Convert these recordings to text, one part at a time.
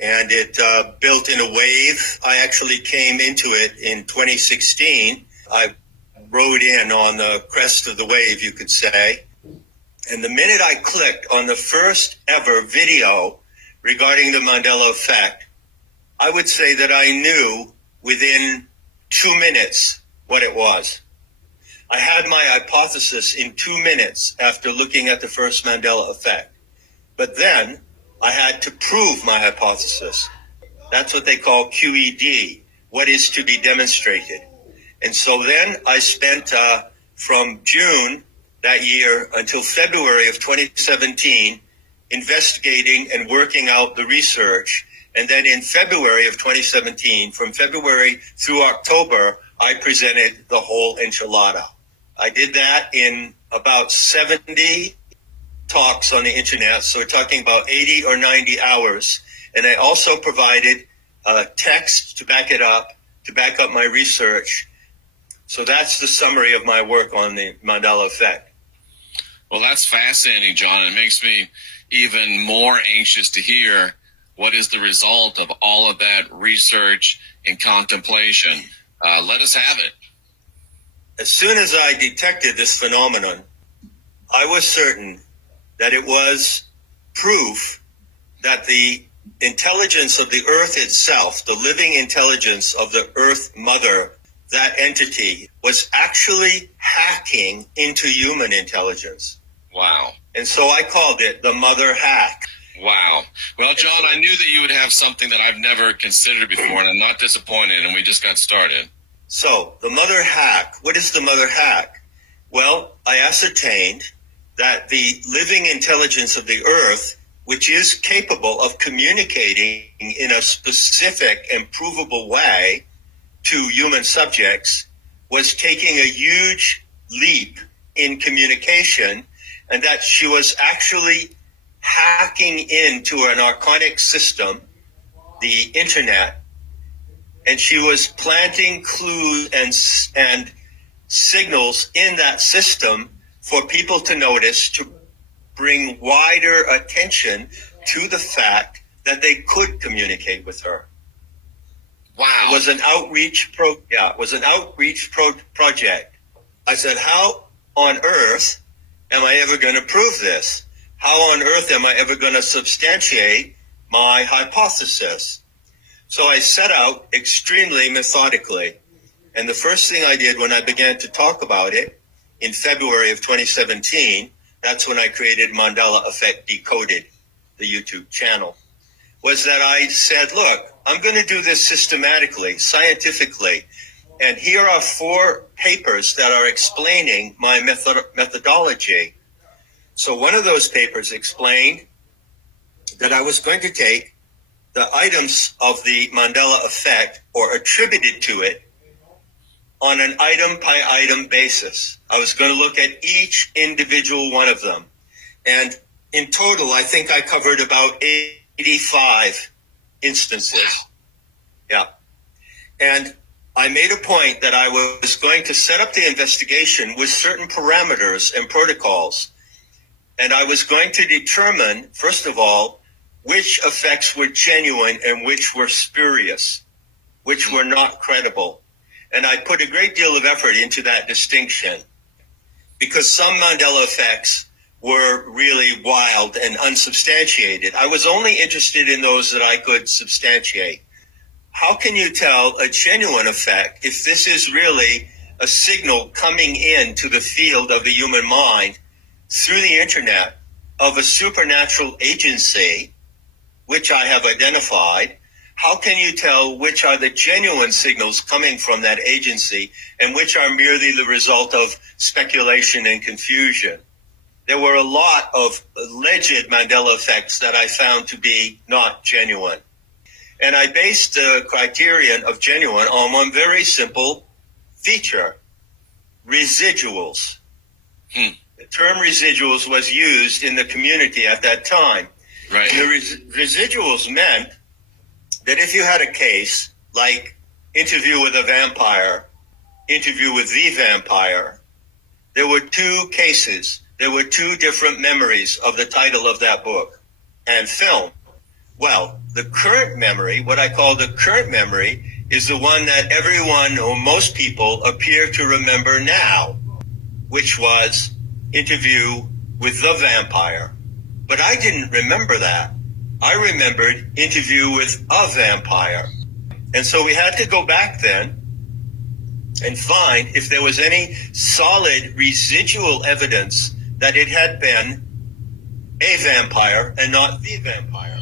and it built in a wave. I actually came into it in 2016. I rode in on the crest of the wave, you could say. And the minute I clicked on the first ever video regarding the Mandela Effect, I would say that I knew within 2 minutes what it was. I had my hypothesis in 2 minutes after looking at the first Mandela Effect. But then I had to prove my hypothesis. That's what they call QED, what is to be demonstrated. And so then I spent from June that year until February of 2017 investigating and working out the research. And then in February of 2017, from February through October, I presented the whole enchilada. I did that in about 70 talks on the internet, so we're talking about 80 or 90 hours. And I also provided text to back it up, to back up my research. So that's the summary of my work on the Mandela Effect. Well, that's fascinating, John. It makes me even more anxious to hear what is the result of all of that research and contemplation. Let us have it. As soon as I detected this phenomenon, I was certain that it was proof that the intelligence of the Earth itself, the living intelligence of the Earth Mother, that entity, was actually hacking into human intelligence. Wow. And so I called it the Mother Hack. Wow. Well, John, I knew that you would have something that I've never considered before, and I'm not disappointed, and we just got started. So, the Mother Hack. What is the Mother Hack? Well, I ascertained that the living intelligence of the Earth, which is capable of communicating in a specific and provable way to human subjects, was taking a huge leap in communication, and that she was actually hacking into an archonic system, the internet, and she was planting clues and signals in that system for people to notice, to bring wider attention to the fact that they could communicate with her. Wow. It was an outreach project. I said, how on earth am I ever going to prove this? How on earth am I ever going to substantiate my hypothesis? So I set out extremely methodically. And the first thing I did when I began to talk about it in February of 2017, that's when I created Mandela Effect Decoded, the YouTube channel, was that I said, look, I'm going to do this systematically, scientifically. And here are 4 papers that are explaining my methodology. So one of those papers explained that I was going to take the items of the Mandela Effect, or attributed to it, on an item-by-item basis. I was going to look at each individual one of them. And in total, I think I covered about 85 instances. Yeah. And I made a point that I was going to set up the investigation with certain parameters and protocols. And I was going to determine, first of all, which effects were genuine and which were spurious, which were not credible. And I put a great deal of effort into that distinction, because some Mandela effects were really wild and unsubstantiated. I was only interested in those that I could substantiate. How can you tell a genuine effect if this is really a signal coming into the field of the human mind through the internet of a supernatural agency, which I have identified? How can you tell which are the genuine signals coming from that agency and which are merely the result of speculation and confusion? There were a lot of alleged Mandela effects that I found to be not genuine. And I based the criterion of genuine on one very simple feature: residuals. The term residuals was used in the community at that time. Right. And the residuals meant that if you had a case like Interview with a Vampire, Interview with the Vampire, there were 2 cases. There were 2 different memories of the title of that book and film. Well, the current memory, what I call the current memory, is the one that everyone or most people appear to remember now, which was Interview with the Vampire. But I didn't remember that. I remembered Interview with a Vampire. And so we had to go back then and find if there was any solid residual evidence that it had been a vampire and not the vampire.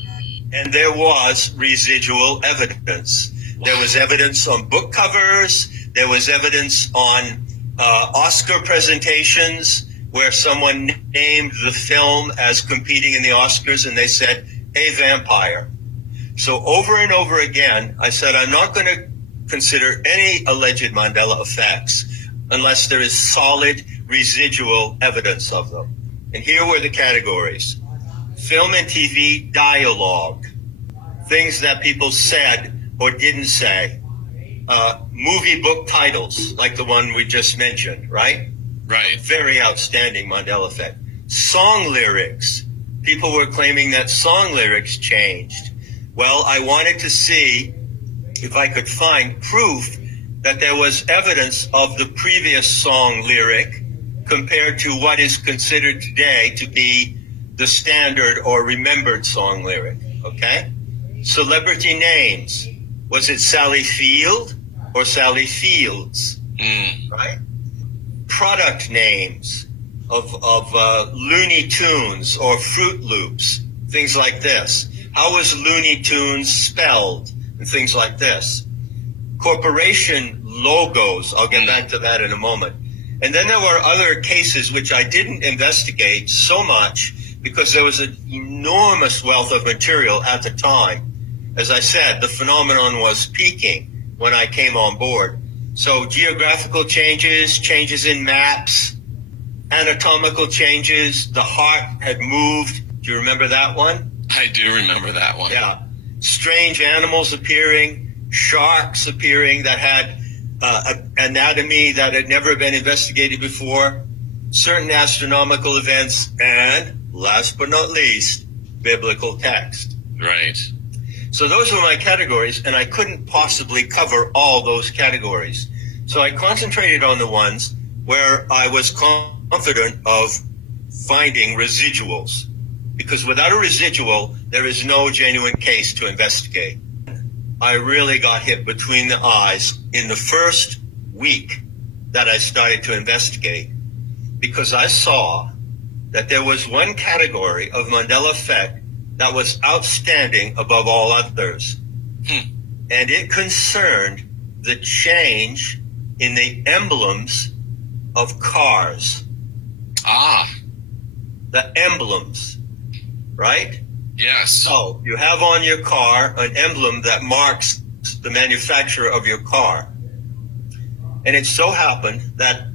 And there was residual evidence. There was evidence on book covers. There was evidence on Oscar presentations where someone named the film as competing in the Oscars and they said, a vampire. So over and over again, I said, I'm not going to consider any alleged Mandela effects unless there is solid residual evidence of them. And here were the categories. Film and TV dialogue, things that people said or didn't say. Movie book titles, like the one we just mentioned, right? Right. Very outstanding Mandela effect. Song lyrics. People were claiming that song lyrics changed. Well, I wanted to see if I could find proof that there was evidence of the previous song lyric compared to what is considered today to be the standard or remembered song lyric, okay? Celebrity names. Was it Sally Field or Sally Fields, right? Product names of Looney Tunes or Fruit Loops, things like this. How was Looney Tunes spelled? And things like this. Corporation logos, I'll get back to that in a moment. And then there were other cases which I didn't investigate so much because there was an enormous wealth of material at the time. As I said, the phenomenon was peaking when I came on board. So geographical changes, changes in maps, anatomical changes, the heart had moved. Do you remember that one? I do remember that one. Yeah. Strange animals appearing, sharks appearing that had anatomy that had never been investigated before, certain astronomical events, and last but not least, biblical text. Right. So those were my categories, and I couldn't possibly cover all those categories. So I concentrated on the ones where I was confident of finding residuals. Because without a residual, there is no genuine case to investigate. I really got hit between the eyes in the first week that I started to investigate, because I saw that there was one category of Mandela effect that was outstanding above all others. And it concerned the change in the emblems of cars. The emblems. Right? Yes. So you have on your car an emblem that marks the manufacturer of your car. And it so happened that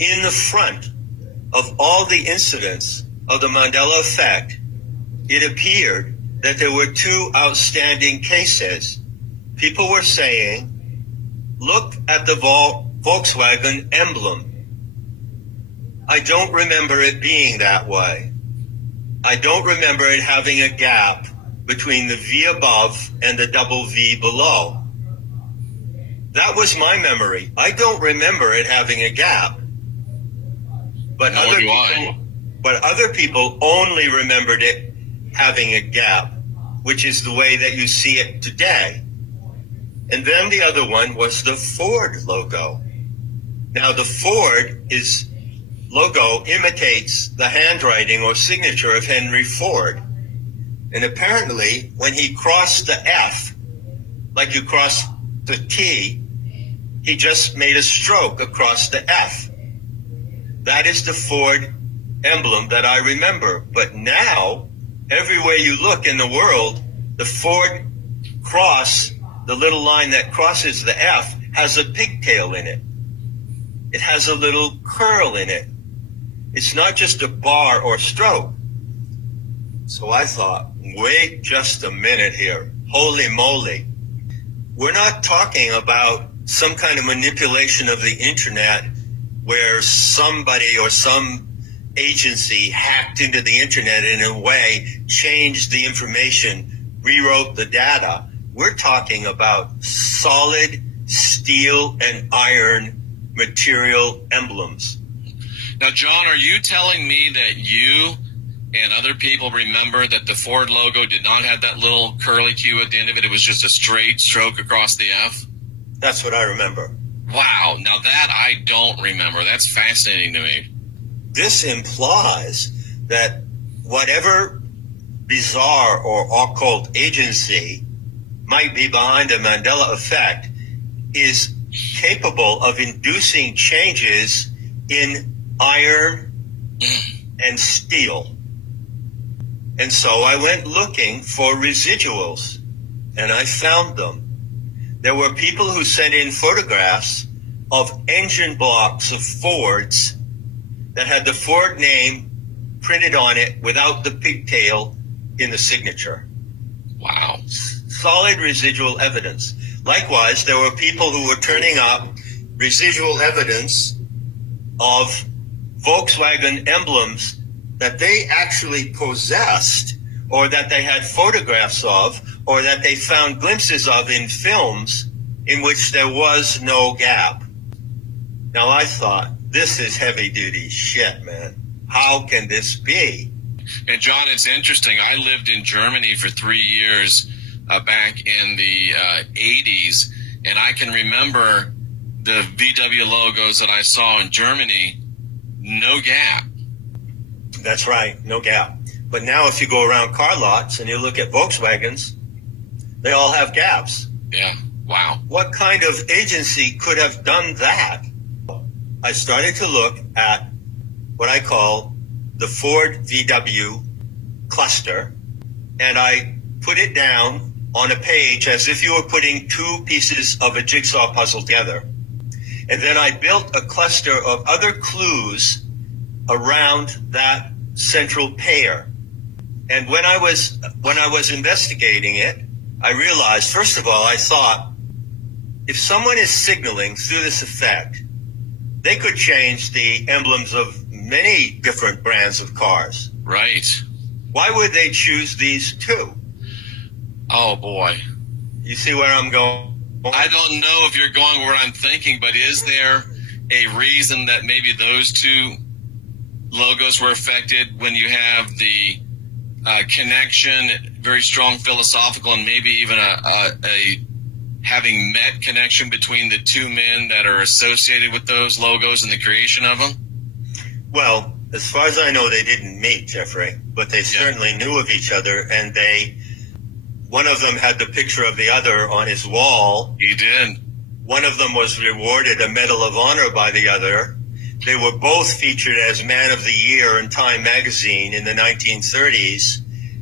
in the front of all the incidents of the Mandela effect, it appeared that there were two outstanding cases. People were saying, look at the Volkswagen emblem. I don't remember it being that way. I don't remember it having a gap between the V above and the double V below. That was my memory. I don't remember it having a gap. But other people only remembered it having a gap, which is the way that you see it today. And then the other one was the Ford logo. Now the Ford logo imitates the handwriting or signature of Henry Ford. And apparently, when he crossed the F, like you cross the T, he just made a stroke across the F. That is the Ford emblem that I remember. But now, everywhere you look in the world, the Ford cross, the little line that crosses the F, has a pigtail in it. It has a little curl in it. It's not just a bar or stroke. So I thought, wait just a minute here. Holy moly. We're not talking about some kind of manipulation of the internet where somebody or some agency hacked into the internet in a way, changed the information rewrote the data. We're talking about solid steel and iron material emblems. Now, John, are you telling me that you and other people remember that the Ford logo did not have that little curly Q at the end of it? It was just a straight stroke across the F? That's what I remember. Wow. Now that I don't remember. That's fascinating to me. This implies that whatever bizarre or occult agency might be behind the Mandela Effect is capable of inducing changes in iron and steel. And so I went looking for residuals, and I found them. There were people who sent in photographs of engine blocks of Fords that had the Ford name printed on it without the pigtail in the signature. Wow. Solid residual evidence. Likewise, there were people who were turning up residual evidence of Volkswagen emblems that they actually possessed, or that they had photographs of, or that they found glimpses of in films in which there was no gap. Now I thought, this is heavy duty shit, man. How can this be? And John, it's interesting. I lived in Germany for 3 years back in the 80s, and I can remember the VW logos that I saw in Germany, no gap. That's right, no gap. But now if you go around car lots and you look at Volkswagens, they all have gaps. Yeah, wow. What kind of agency could have done that? I started to look at what I call the Ford VW cluster, and I put it down on a page as if you were putting two pieces of a jigsaw puzzle together. And then I built a cluster of other clues around that central pair. And when I was investigating it, I realized, first of all, I thought, if someone is signaling through this effect, they could change the emblems of many different brands of cars. Right. Why would they choose these two? Oh, boy. You see where I'm going? I don't know if you're going where I'm thinking, but is there a reason that maybe those two logos were affected when you have the connection, very strong philosophical, and maybe even a having met connection between the two men that are associated with those logos and the creation of them? Well, as far as I know, they didn't meet, Jeffrey, but they certainly knew of each other, and one of them had the picture of the other on his wall. He did. One of them was rewarded a Medal of Honor by the other. They were both featured as Man of the Year in Time magazine in the 1930s,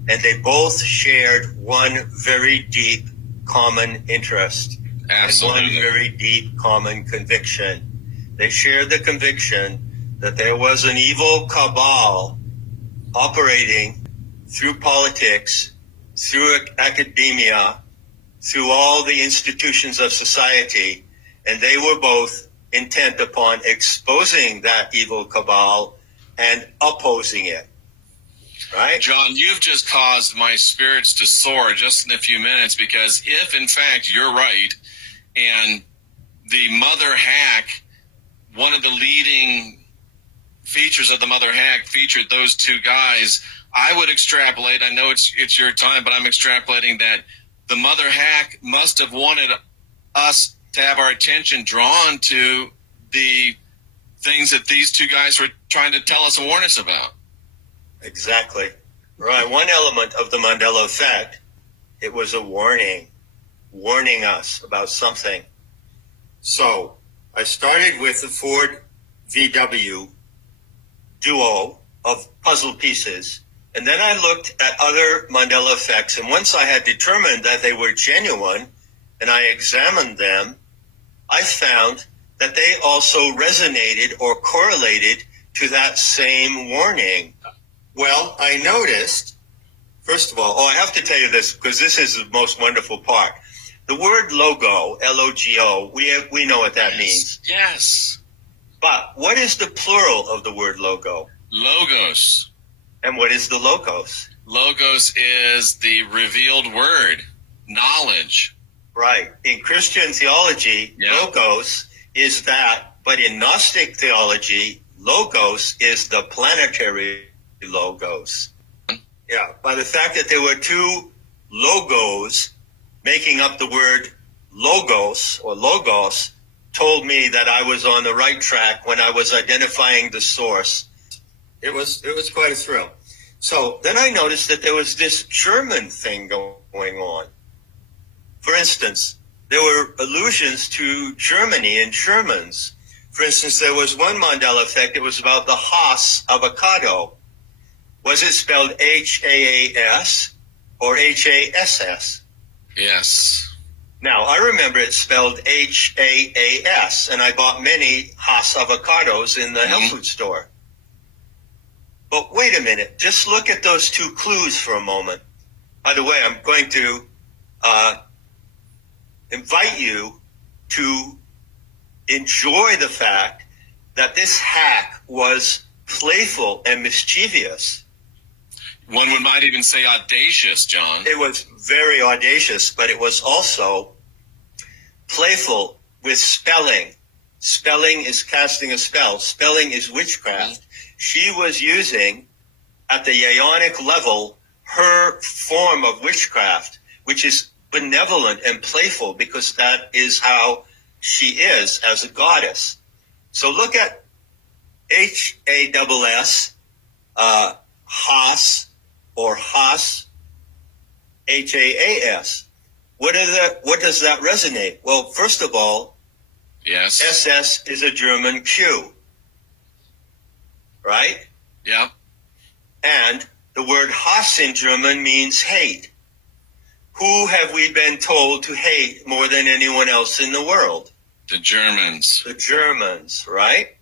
and they both shared one very deep common interest. Absolutely. And one very deep common conviction. They shared the conviction that there was an evil cabal operating through politics, through academia, through all the institutions of society, and they were both intent upon exposing that evil cabal and opposing it. Right? John, you've just caused my spirits to soar just in a few minutes, because if, in fact, you're right, and the Mother Hack, one of the leading features of the Mother Hack featured those two guys, I would extrapolate, I know it's your time, but I'm extrapolating that the Mother Hack must have wanted us to have our attention drawn to the things that these two guys were trying to tell us and warn us about. Exactly. Right. One element of the Mandela Effect, it was a warning us about something. So I started with the Ford VW duo of puzzle pieces, and then I looked at other Mandela Effects, and once I had determined that they were genuine and I examined them, I found that they also resonated or correlated to that same warning. Well, I noticed, first of all, I have to tell you this because this is the most wonderful part. The word logo, L-O-G-O, we know what that means. Yes. But what is the plural of the word logo? Logos. And what is the logos? Logos is the revealed word, knowledge. Right. In Christian theology, Yeah. logos is that, but in Gnostic theology, logos is the planetary logos. Yeah. By the fact that there were two logos making up the word logos or logos told me that I was on the right track when I was identifying the source. It was quite a thrill. So then I noticed that there was this German thing going on. For instance, there were allusions to Germany and Germans. For instance, there was one Mandela Effect. It was about the Haas avocado. Was it spelled Haas or Hass? Yes. Now, I remember it spelled Haas, and I bought many Haas avocados in the health food store. But wait a minute. Just look at those two clues for a moment. By the way, I'm going to invite you to enjoy the fact that this hack was playful and mischievous. One might even say audacious, John. It was very audacious, but it was also playful with spelling. Spelling is casting a spell. Spelling is witchcraft. She was using, at the Aeonic level, her form of witchcraft, which is benevolent and playful, because that is how she is as a goddess. So look at Hass, Haas, or Haas, Haas. What does that resonate? Well, first of all, Yes. SS is a German Q, right? Yep. And the word Hass in German means hate. Who have we been told to hate more than anyone else in the world? The Germans. The Germans, right?